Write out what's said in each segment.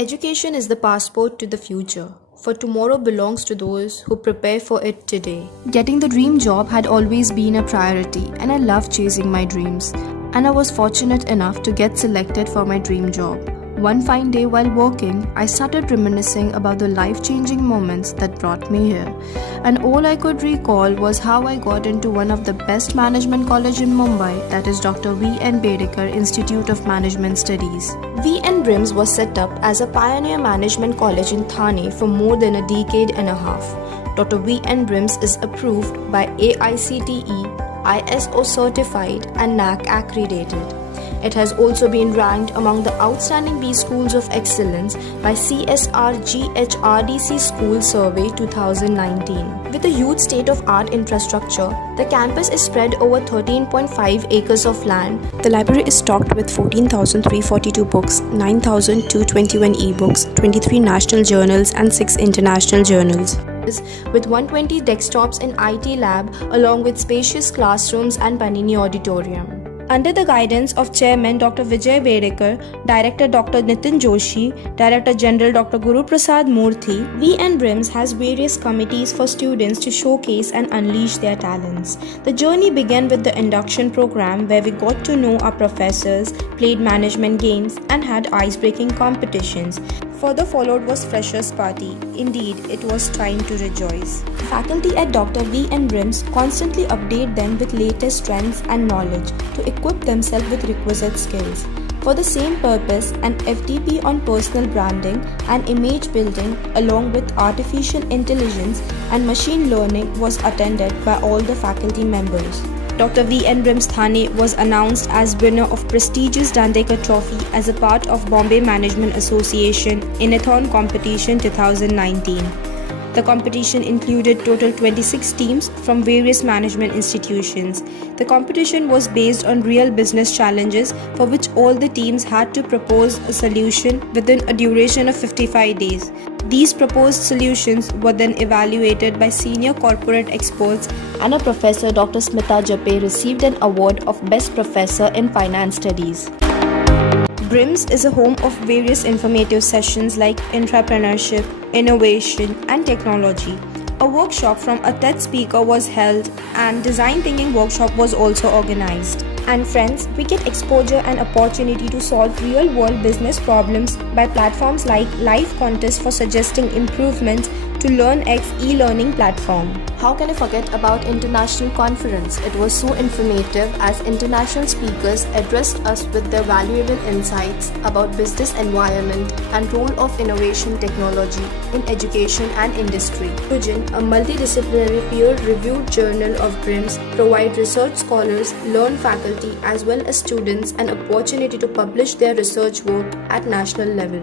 Education is the passport to the future, for tomorrow belongs to those who prepare for it today. Getting the dream job had always been a priority, and I loved chasing my dreams. And I was fortunate enough to get selected for my dream job. One fine day while working, I started reminiscing about the life-changing moments that brought me here. And all I could recall was how I got into one of the best management college in Mumbai, that is Dr. V.N. Bedekar Institute of Management Studies. V.N. BRIMS was set up as a pioneer management college in Thane for more than a decade and a half. Dr. V.N. BRIMS is approved by AICTE, ISO certified and NAAC accredited. It has also been ranked among the outstanding B schools of excellence by CSR GHRDC School Survey 2019. With a huge state-of-art infrastructure, the campus is spread over 13.5 acres of land. The library is stocked with 14,342 books, 9,221 e-books, 23 national journals and 6 international journals. With 120 desktops in IT lab along with spacious classrooms and Panini auditorium. Under the guidance of Chairman Dr. Vijay Bedekar, Director Dr. Nitin Joshi, Director General Dr. Guru Prasad Murthy, V.N. BRIMS has various committees for students to showcase and unleash their talents. The journey began with the induction program where we got to know our professors, played management games and had ice-breaking competitions. Further followed was Freshers' Party. Indeed, it was time to rejoice. Faculty at Dr. V.N. BRIMS constantly update them with latest trends and knowledge to equip themselves with requisite skills. For the same purpose, an FTP on personal branding and image building along with artificial intelligence and machine learning was attended by all the faculty members. Dr. V.N. BRIMS Thane was announced as winner of prestigious Dandekar Trophy as a part of Bombay Management Association Inathon Competition 2019. The competition included total 26 teams from various management institutions. The competition was based on real business challenges for which all the teams had to propose a solution within a duration of 55 days. These proposed solutions were then evaluated by senior corporate experts, and a professor, Dr. Smita Jape, received an award of Best Professor in Finance Studies. BRIMS is a home of various informative sessions like entrepreneurship, innovation, and technology. A workshop from a TED speaker was held and design thinking workshop was also organized. And friends, we get exposure and opportunity to solve real-world business problems by platforms like live contests for suggesting improvements to LearnX e-learning platform. How can I forget about international conference? It was so informative as international speakers addressed us with their valuable insights about business environment and role of innovation technology in education and industry. Fusion, a multidisciplinary peer-reviewed journal of BRIMS, provide research scholars, learned faculty as well as students an opportunity to publish their research work at national level.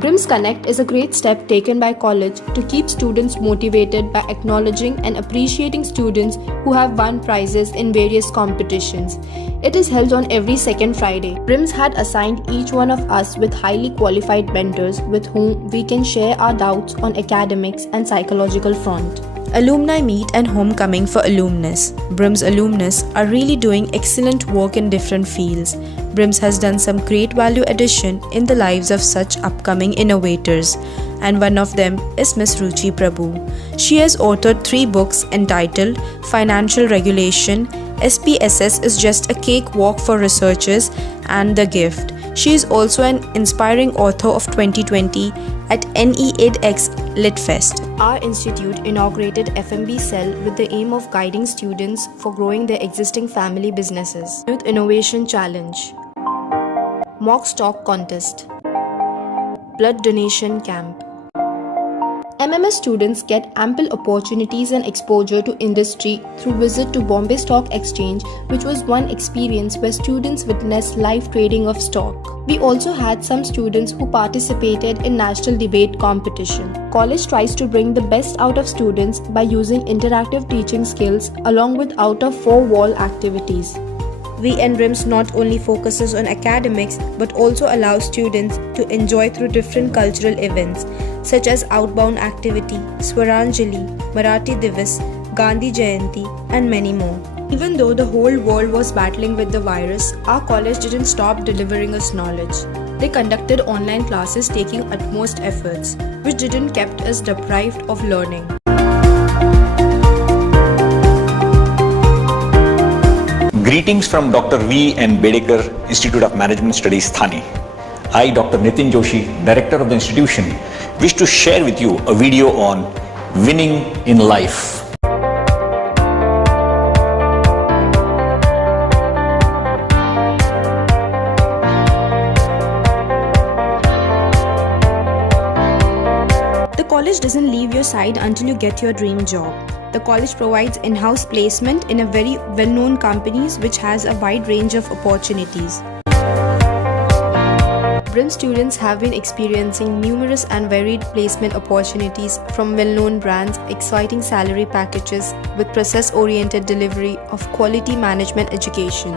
BRIMS Connect is a great step taken by college to keep students motivated by acknowledging and appreciating students who have won prizes in various competitions. It is held on every second Friday. BRIMS had assigned each one of us with highly qualified mentors with whom we can share our doubts on academics and psychological front. Alumni meet and homecoming for alumnus. BRIMS alumnus are really doing excellent work in different fields. BRIMS has done some great value addition in the lives of such upcoming innovators, and one of them is Ms. Ruchi Prabhu. She has authored 3 books entitled Financial Regulation, SPSS is Just a Cakewalk for Researchers, and The Gift. She is also an inspiring author of 2020 at NEedX LitFest. Our institute inaugurated FMB Cell with the aim of guiding students for growing their existing family businesses. Youth Innovation Challenge, Mock Stock Contest, Blood Donation Camp. MMS students get ample opportunities and exposure to industry through visit to Bombay Stock Exchange, which was one experience where students witnessed live trading of stock. We also had some students who participated in national debate competition. College tries to bring the best out of students by using interactive teaching skills along with out-of-4-wall activities. V.N. BRIMS not only focuses on academics but also allows students to enjoy through different cultural events such as outbound activity, Swaranjali, Marathi Divas, Gandhi Jayanti, and many more. Even though the whole world was battling with the virus, our college didn't stop delivering us knowledge. They conducted online classes taking utmost efforts, which didn't kept us deprived of learning. Greetings from Dr. V. N. Bedekar, Institute of Management Studies, Thane. I, Dr. Nitin Joshi, Director of the institution, wish to share with you a video on winning in life. The college doesn't leave your side until you get your dream job. The college provides in-house placement in a very well-known companies which has a wide range of opportunities. BRIM students have been experiencing numerous and varied placement opportunities from well-known brands, exciting salary packages with process-oriented delivery of quality management education.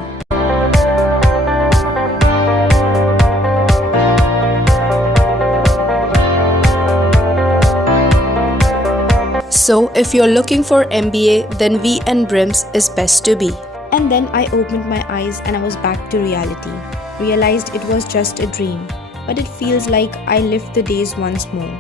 So, if you're looking for MBA, then VN BRIMS is best to be. And then I opened my eyes and I was back to reality. Realized it was just a dream, but it feels like I lived the days once more.